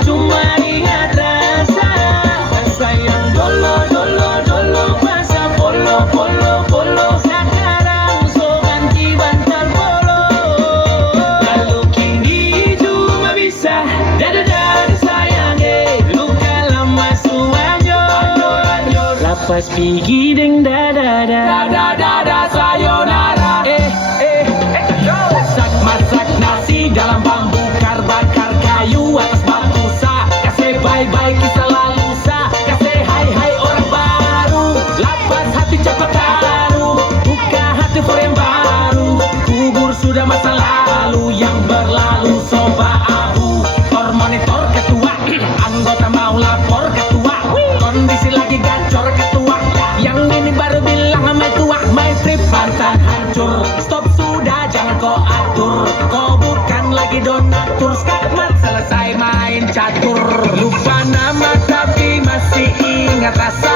cuma ingat rasa. Sayang dolo dolo dolo, masa polo polo polo. Sekarang so ganti bantal polo. Lalu kini cuma bisa dada dada sayang, luka lama suanyo. Lapas pigi deng dada dada dada sayonara. Masak nasi dalam bambu, bakar kayu atas batu sa. Kasih bye-bye kisah lalu sa. Kasih hai-hai orang baru. Lapas hati cepat taruh, buka hati for yang baru. Kubur sudah masa lalu yang berlalu soba abu. Monitor ketua, anggota mau lapor ketua. Kondisi lagi gacor ketua. Yang ini baru bilang sama tua, my trip mantan hancur. Stop sudah jangan kau atur, kau bukan lagi donatur. Skakmat selesai main catur. Lupa nama tapi masih ingat rasa.